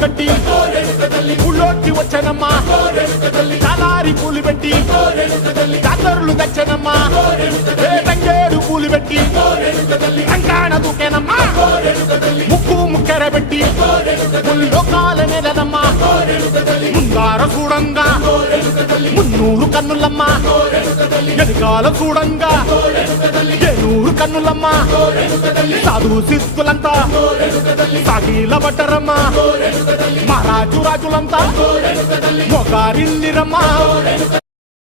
కట్టి ఊళ్ళోకి వచ్చానమ్మా చాలారి పూలు పెట్టి జాతరలు తెచ్చానమ్మా తంగేడు పూలు పెట్టి రంగాణ దూకేనమ్మా ముక్కు ముక్కెర పెట్టి ముల్లోకాల నెలనమ్మా ముందార చూడంగా మున్నూరు కన్నులమ్మా ఎనకాల చూడంగా ఏనూరు కన్నులమ్మా సాధు సిద్ధులంతా సాగిల పట్టరమ్మా మహారాజు రాజులంతా మొగారిల్లిరమ్మా